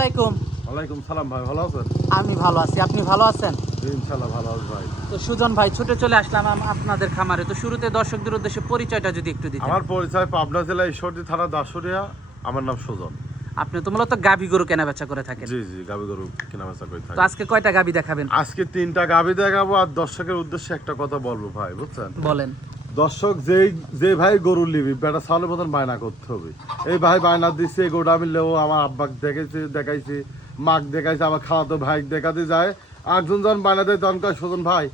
আলাইকুম। ওয়ালাইকুম সালাম ভাই ভালো আছেন? আমি ভালো আছি। আপনি ভালো আছেন? ভালো আছি ভাই। তো সুজন ভাই ছুটে চলে আসলাম আপনাদের খামারে। তো শুরুতে দর্শকদের উদ্দেশ্যে পরিচয়টা যদি একটু দিতেন। আমার পরিচয় পাবনা জেলা ঈশ্বরদী থানা দাসুরিয়া আমার নাম সুজন। আপনি তো মূলত গাভী গরু কেনা বেচা করে থাকেন। জি জি গাবি গরু কেনা বেচা করে তো আজকে কয়টা গাভী দেখাবেন? আজকে তিনটা গাবি দেখাবো আর দর্শকের উদ্দেশ্যে একটা কথা বলব ভাই বুঝছেন? বলেন। দর্শক যেই যে ভাই গরু নিবি বেটা চাউলের মতন বায়না করতে হবে। এই ভাই বায়না দিচ্ছে এই গরুটা আমি লেও আমার আব্বাক দেখেছি দেখাইছি মাক দেখাইছে আমার খাওয়াতো ভাই দেখাতে যায়। একজন যখন বায়না দেয় তখন কয় সুজন ভাই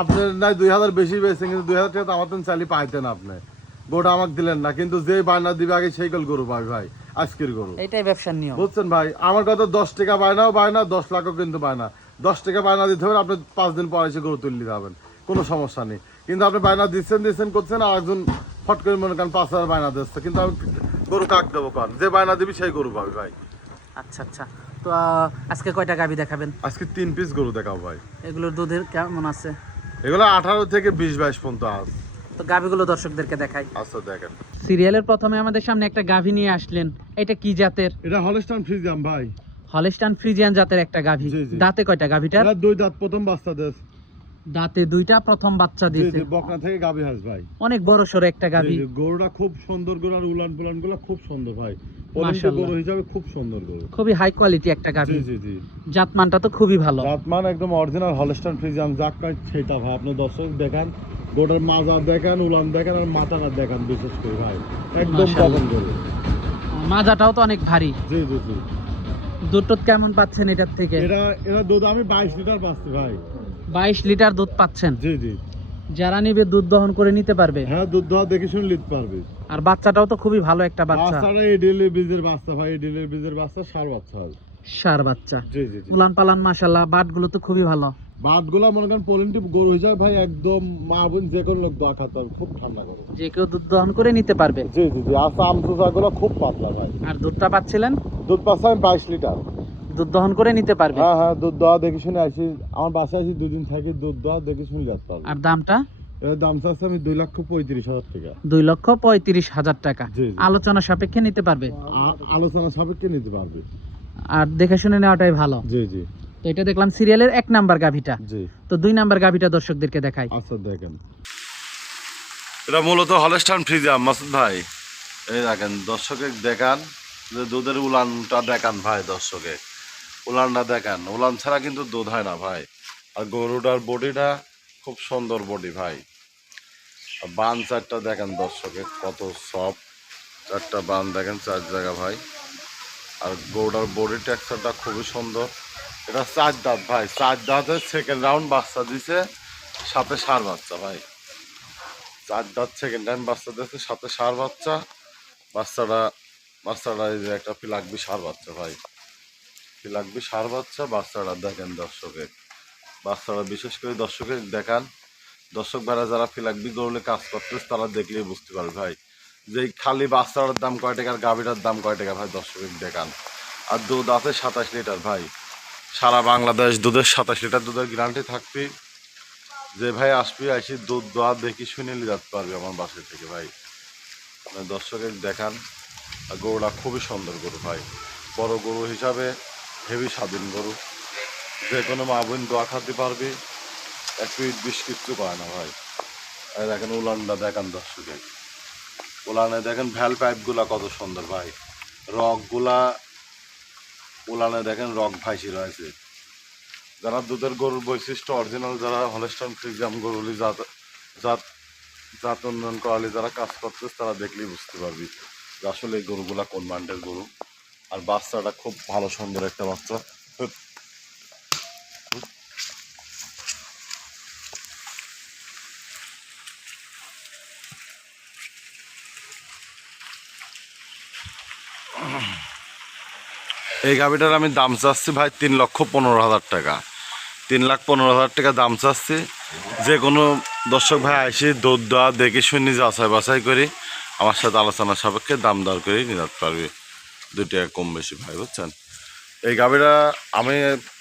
আপনার নাই দুই হাজার বেশি পেয়েছেন কিন্তু দুই হাজার টাকা তো আমার তো চালি পাইতেন আপনি। গরুটা আমাকে দিলেন না কিন্তু যে বায়না দিবে আগে সেই গল গরু পাই ভাই আজকের গরু। এইটাই ব্যবসার নিয়ম। বুঝছেন ভাই আমার কথা দশ টাকা বায়নাও বায়না দশ লাখও কিন্তু বায়না। দশ টাকা বায়না দিতে হবে আপনি পাঁচ দিন পরে এসে গরু তুলে যাবেন কোনো সমস্যা নেই। কিন্তু আপনি বায়না দিচ্ছেন দিচ্ছেন করছেন আর একজন ফট করে মনে করেন পাঁচ হাজার বায়না দিচ্ছে। কিন্তু আমি গরু কাক দেবো কান? যে বায়না দিবি সেই গরু পাবি ভাই। আচ্ছা আচ্ছা। তো আজকে কয়টা গাভী দেখাবেন? আজকে তিন পিস গরু দেখাবো ভাই। এগুলোর দুধের কেমন আছে? এগুলো আঠারো থেকে বিশ বাইশ পর্যন্ত আস তো গাভীগুলো দর্শকদেরকে দেখাই। আচ্ছা দেখেন। সিরিয়ালের প্রথমে আমাদের সামনে একটা গাভী নিয়ে আসলেন। এটা কি জাতের? এটা হলস্টান ফ্রিজাম ভাই। হলিস্টান ফ্রিজিয়ান জাতের একটা গাভী। দাঁতে কয়টা গাভীটার? এটা দুই দাঁত প্রথম বাচ্চা দেশ দাঁতে দুইটা প্রথম বাচ্চা দিয়েছে জি বকনা থেকে গাবি হাস ভাই। অনেক বড় সড়ো একটা জি, গরুটা খুব সুন্দর গরু আর উলান পুলানগুলো খুব সুন্দর ভাই। গরু হিসাবে খুব সুন্দর গরু। খুবই হাই কোয়ালিটি একটা জি জি জি। জাতমানটা তো খুবই ভালো। জাতমান একদম অরিজিনাল হলস্টান ফ্রিজাম যাক কাজ সেটা ভাই। আপনি দর্শক দেখান গোটার মাজা দেখেন উলান দেখেন আর মাথাটা দেখান বিশেষ করে ভাই। একদম মাশাআল্লাহ। গরু। মাজাটাও তো অনেক ভারী। জি জি জি। দুধ কেমন পাচ্ছেন এটার থেকে? এটা এটা দুধ আমি বাইশ লিটার পাচ্ছি ভাই। বাইশ লিটার দুধ পাচ্ছেন। জি জি। যারা নিবে দুধ দহন করে নিতে পারবে? হ্যাঁ দুধ দোয়া দেখে শুনে নিতে পারবে। আর বাচ্চাটাও তো খুবই ভালো একটা বাচ্চা। বাচ্চাটা এডিলের বীজের বাচ্চা ভাই। এডিলের বীজের বাচ্চা সার বাচ্চা সার বাচ্চা। জি জি জি। উলান পালান মাশাল্লাহ বাটগুলো তো খুবই ভালো। বাদগুলা মনে করেন পোলেন্টি গরু হয়ে যায় ভাই একদম মা বোন যে কোনো লোক দোয়া খাতে খুব ঠান্ডা গরু। যে কেউ দুধ দহন করে নিতে পারবে। জি জি জি। আচ্ছা আমসুসাগুলো খুব পাতলা ভাই। আর দুধটা পাচ্ছিলেন? দুধ পাচ্ছি আমি বাইশ লিটার। দুধ দহন করে নিতে পারবে? হ্যাঁ হ্যাঁ দুধ দেওয়া দেখে শুনে আসি। আমার বাসায় আসি দুদিন থাকি দুধ দেওয়া দেখে শুনে যেতে পারব। আর দামটা? এর দাম চাচ্ছে আমি দুই লক্ষ পঁয়ত্রিশ হাজার টাকা। দুই লক্ষ পঁয়ত্রিশ হাজার টাকা। আলোচনা সাপেক্ষে নিতে পারবে? আলোচনা সাপেক্ষে নিতে পারবে। আর দেখে শুনে নেওয়াটাই ভালো। জি জি। তো এটা দেখলাম সিরিয়ালের এক নাম্বার গাভিটা। জি। তো দুই নাম্বার গাভিটা দর্শকদেরকে দেখাই। আচ্ছা দেখেন। এটা মূলত হলস্টান ফ্রিজাম মাসুদ ভাই। এই দেখেন দর্শকে দেখান যে দুধের উলানটা দেখান ভাই দর্শকে। উলানটা দেখান। উলান ছাড়া কিন্তু দুধ হয় না ভাই। আর গরুটার বডিটা খুব সুন্দর বডি ভাই। বান চারটা দেখেন দর্শকে, কত সফট। চারটা বান দেখেন চার জায়গা ভাই। আর গরুটার বডি টেক্সচারটা খুবই সুন্দর। এটা চার দাঁত ভাই, চার দাঁতের সেকেন্ড রাউন্ড বাচ্চা দিছে, সাথে সার বাচ্চা ভাই। চার দাঁত সেকেন্ড টাইম বাচ্চা দিচ্ছে সাথে সার বাচ্চা। বাচ্চাটা বাচ্চাটা এই যে একটা ফিলাকবি সার বাচ্চা ভাই। ফিলাকবি সার বাচ্চা বাচ্চাটা দেখেন দর্শকের। বাচ্চারা বিশেষ করে দর্শকের দেখান। দর্শক ভাইরা যারা ফিলাকবি গরুলে কাজ করতেছে, তারা দেখলেই বুঝতে পারবে ভাই। যে খালি বাচ্চাটার দাম কয় টাকা আর গাভীটার দাম কয় টাকা ভাই দর্শকের দেখান। আর দুধ আছে সাতাশ লিটার ভাই। সারা বাংলাদেশ দুধের সাতাশ লিটার দুধের গ্যারান্টি থাকবে। যে ভাই আসবি, আসি দুধ দোয়া দেখি শুনে নিয়ে যেতে পারবে আমার বাসা থেকে ভাই। মানে দর্শকের দেখান। গরুটা খুবই সুন্দর গরু ভাই। বড় গরু হিসাবে হেভি স্বাধীন গরু। যে কোনো মা বোন দোয়া খাতে পারবে, এক পিট বিশ কিচ্ছু না ভাই। আর দেখেন উলানটা দেখান দর্শকে উলানে দেখেন ভ্যাল পাইপগুলা কত সুন্দর ভাই। রকগুলা উলানে দেখেন রক ভাইসি রয়েছে। যারা দুধের গরুর বৈশিষ্ট্য অরিজিনাল যারা হলস্টন ফ্রিজাম গরুলি জাত জাত জাত উন্নয়ন করালি যারা কাজ করতেছে, তারা দেখলেই বুঝতে পারবি আসলে এই গরুগুলা কোন মান্ডের গরু। বাচ্চাটা খুব ভালো, সুন্দর একটা বাচ্চা। এই গাভিটার আমি দাম চাচ্ছি ভাই তিন লক্ষ পনেরো হাজার টাকা। তিন লাখ পনেরো হাজার টাকা দাম চাচ্ছি। যে কোনো দর্শক ভাই আসি দুধ দেওয়া দেখে শুনি যাচাই বাছাই করি। আমার সাথে আলোচনা সাপেক্ষে দাম দর করে নিয়ে যেতে পারবি। দুই টাকা কম বেশি ভাই, বুঝছেন? এই গাভীরা আমি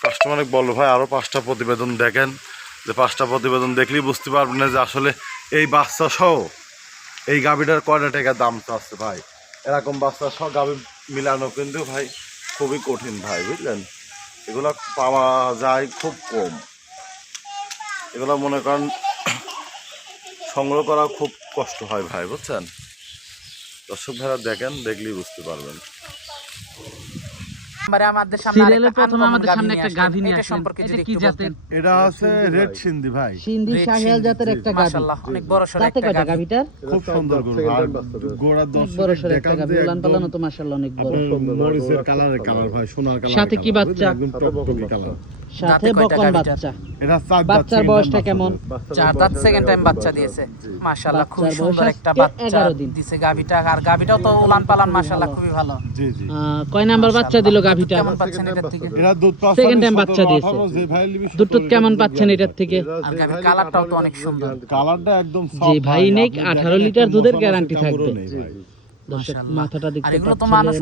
কাস্টমারকে বলব ভাই আরও পাঁচটা প্রতিবেদন দেখেন। যে পাঁচটা প্রতিবেদন দেখলেই বুঝতে পারবেন না যে আসলে এই বাচ্চা সহ এই গাভীটার কয়টা টাকা দাম আছে ভাই। এরকম বাচ্চা সহ গাভি মিলানো কিন্তু ভাই খুবই কঠিন ভাই, বুঝলেন? এগুলো পাওয়া যায় খুব কম। এগুলো মনে করেন সংগ্রহ করা খুব কষ্ট হয় ভাই, বুঝছেন? দর্শক ভাইরা দেখেন, দেখলেই বুঝতে পারবেন। এবারে আমাদের সামনে সিরিয়ালের আরেকটা প্রথমে আমাদের সামনে একটা গাভী নিয়ে এটা সম্পর্কে যদি কি জাতের? এটা আছে রেড সিন্ধি ভাই। সিন্ধি Red জাতের একটা গাভী। মাশাআল্লাহ অনেক বড় সড় একটা গাভী। গাভীটার? খুব সুন্দর গরু আর গোড়া অনেক বড় সড় একটা গাভী। লালন পালন তো মাশাআল্লাহ অনেক বড়। মরিচের কালারের কালার ভাই সোনার কালার সাথে কি বাচ্চা? একদম টকটকে কালার। সাথে বকন বাচ্চা। এটা চার বাচ্চার বয়সটা কেমন? চার দাঁত সেকেন্ড টাইম বাচ্চা দিয়েছে। মাশাআল্লাহ খুব সুন্দর একটা বাচ্চা দিছে গাভীটা। আর গাভীটাও তো উলান পালান মাশাআল্লাহ খুবই ভালো। জি জি। কয় নাম্বার বাচ্চা দিল গাভীটা কেমন পাচ্ছেন এটার থেকে? এরা দুধ সালে time বাচ্চা দিয়েছে। 18 ভাই দুধ কেমন পাচ্ছেন এটার থেকে? আর গাভীর কালারটাও তো অনেক সুন্দর। কালারটা একদম যে soft ভাই আপনি 18 লিটার দুধের গ্যারান্টি থাকবে। মাথাটা দেখতে এগুলো তো মানুষ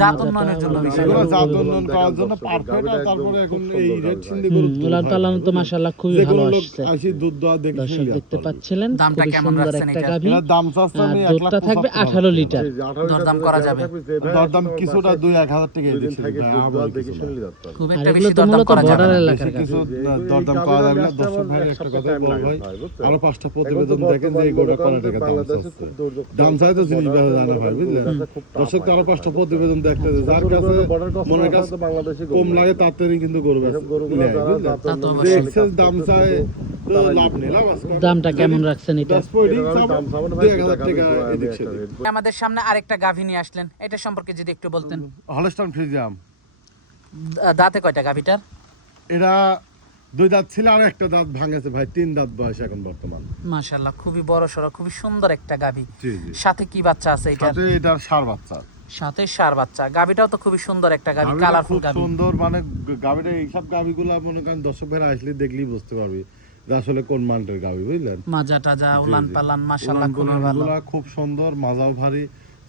জাত উন্নয়নের জন্য এগুলো জাত উন্নয়ন করার জন্য পারফেক্ট আর তারপরে এখন এই রেড সিন্ধি গরু উলান পালানো তো মাশাআল্লাহ খুবই ভালো আসছে। আসি দুধ দেওয়া দেখে দেখতে পাচ্ছিলেন দামটা কেমন রাখছেন এটা? গাভী। এটার দাম চাচ্ছে আহ, লাখ থাকবে পঁচাত্তর। আঠারো হাজার লিটার দরদাম করা যাবে। দরদাম কিছুটা দুই এক হাজার টাকা দিচ্ছি কিছু খুব একটা বেশি দরদাম করা যাবে না। এলাকার বেশি গাভী কিছু দরদাম করা যাবে না দর্শক ভাই একটা কথাই বল ভাই। আরও পাঁচটা প্রতিবেদন দেখেন যে এই গোটা কয় টাকা দাম চাচ্ছে দাম চাই তো জিনিস ভাই বুঝলেন? দর্শক আরও পাঁচটা প্রতিবেদন দেখতে যার কাছে মনের কাছে কম লাগে তার থেকে কিন্তু excess দাম চায় দামটা কেমন রাখছেন এটা? আমাদের সামনে আরেকটা গাভী নিয়ে আসলেন। এটা সম্পর্কে যদি একটু বলতেন। Holstein Friesian. দাঁতে কয়টা গাভীটার? এরা দুই দাঁত ছিল আর একটা দাঁত ভাঙেছে ভাই তিন দাঁত বয়স এখন বর্তমান। মাশাআল্লাহ খুবই বড় সড়ো খুবই সুন্দর একটা জি সাথে কি বাচ্চা আছে এটার সাথে এটার সার বাচ্চা। সাথে সার বাচ্চা। গাভীটাও তো খুবই সুন্দর একটা গাভীটা কালারফুল গাভী সুন্দর মানে গাভিটা এইসব গাভিগুলা মনে করেন দর্শক ভাইরা আসলে দেখলেই বুঝতে পারবি যে আসলে কোন মানটের গাভি বুঝলেন? মাজা টাজা উলান। পালান মাশাআল্লাহ খুবই ভালো খুব সুন্দর মাজাও ভারী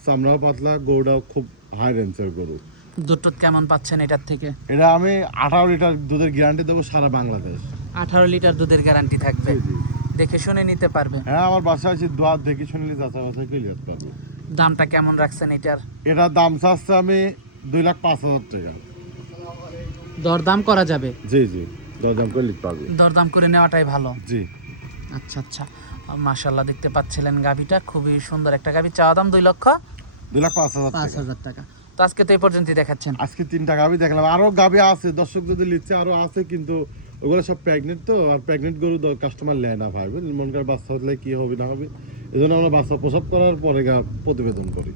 চামড়াও পাতলা গরুটাও খুব হাই রেঞ্জের গরু। দুধ কেমন পাচ্ছেন এটার থেকে? এটা আমি আঠারো লিটার দুধের গ্যারান্টি দেবো সারা বাংলাদেশ। আঠারো লিটার দুধের গ্যারান্টি থাকবে। দেখে শুনে নিতে পারবে। হ্যাঁ আমার বাসায় আছে দোয়ার দেখি শুনলে যাচা বাছাই করে নিতে পারব। দামটা কেমন রাখছেন এটার? এটার দাম চাচ্ছে আমি দুই লাখ পাঁচ হাজার টাকা। দরদাম করা যাবে? জি জি দরদাম করে নিতে পারবি। দরদাম করে নেওয়াটাই ভালো। জি। আচ্ছা আচ্ছা। মাশাল্লাহ দেখতে পাচ্ছিলেন গাভীটা। খুবই সুন্দর একটা গাভী। চাওয়া দাম দুই লক্ষ? দুই লাখ পাঁচ হাজার পাঁচ হাজার টাকা। তো আজকে তো এই পর্যন্তই দেখাচ্ছেন। আজকে তিনটা গাভি দেখলাম। আরও গাভি আছে, দর্শক যদি লিখছে আরও আছে, কিন্তু ওগুলো সব প্রেগনেন্ট তো, আর প্রেগনেন্ট গরু কাস্টমার নেয় না ভাই মনকার মন বাচ্চা হলে কি হবে, না হবে? এই জন্য আমরা বাচ্চা প্রসব করার পরে গা প্রতিবেদন করি।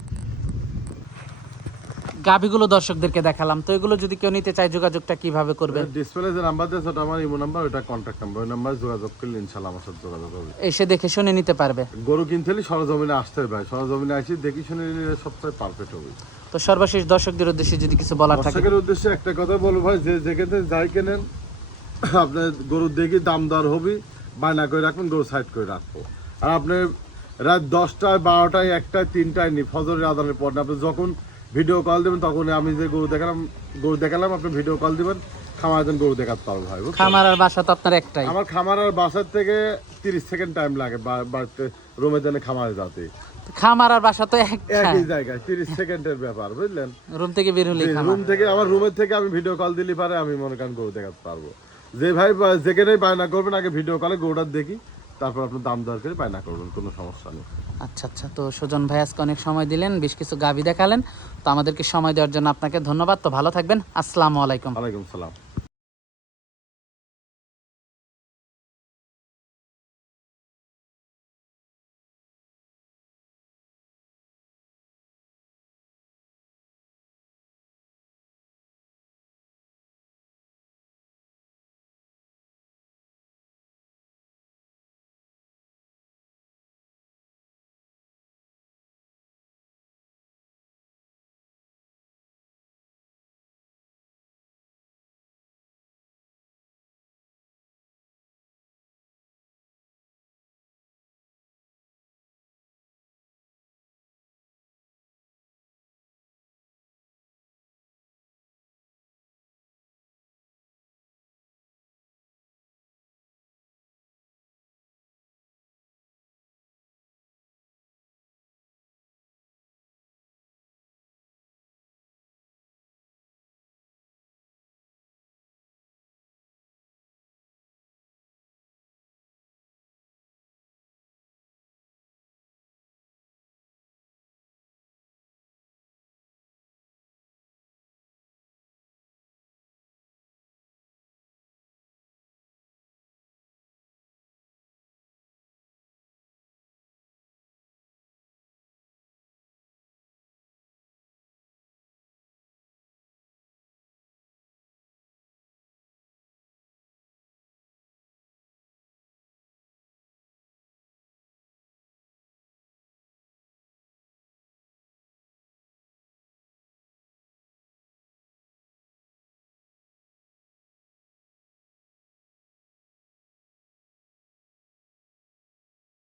গাভীগুলো দর্শকদেরকে দেখালাম। তো এগুলো যদি কেউ নিতে চায় যোগাযোগটা কীভাবে করবে ডিসপ্লে যে নাম্বার দিয়েছে ওটা আমার ইমো নাম্বার ওটা কন্ট্যাক্ট নাম্বার ওই নাম্বারে যোগাযোগ করলে ইনশাল্লাহ আমার সাথে যোগাযোগ হবে। এসে দেখে শুনে নিতে পারবে। গরু কিনতে হলে সরজমিনে আসতে হবে সরজমিনে আসি দেখি শুনে নিলে সবচেয়ে পারফেক্ট হবে। তো সর্বশেষ দর্শকদের উদ্দেশ্যে যদি কিছু বলার থাকে। দর্শকের উদ্দেশ্যে একটা কথা বলব ভাই যে যেখানে যাই কেনেন আপনার গরু দেখি দাম দর হবে বায়না করে রাখবেন গরু সাইড করে রাখব। আর আপনি রাত দশটায় বারোটায় একটায় তিনটায় নি ফজরের আদানের পর আপনি যখন ভিডিও কল দেবেন তখন আমি যে গরু দেখালাম গরু দেখালাম আপনি ভিডিও কল দিবেন খামার দেন গরু দেখাতে পারব ভাই খামার আর বাসা তো আপনার একটাই। আমার খামার আর বাসার থেকে তিরিশ সেকেন্ড টাইম লাগে বাড়িতে রুমে দেনে খামারে যাতে। খামার আর বাসা তো একই জায়গায় তিরিশ সেকেন্ডের ব্যাপার বুঝলেন? রুম থেকে বের হলে রুম থেকে আমার রুমের থেকে আমি ভিডিও কল দিলে পারে আমি মনে করেন গরু দেখাতে পারব। যে ভাই যেখানেই বায়না করবেন আগে ভিডিও কলে গরুটা দেখি। তারপর আপনি দাম দর করে বায়না করবেন কোনো সমস্যা নেই। আচ্ছা আচ্ছা। তো সুজন ভাই আজকে অনেক সময় দিলেন বেশ কিছু গাভী দেখালেন। তো আমাদেরকে সময় দেওয়ার জন্য আপনাকে ধন্যবাদ। তো ভালো থাকবেন। আসসালামু আলাইকুম। ওয়ালাইকুম সালাম।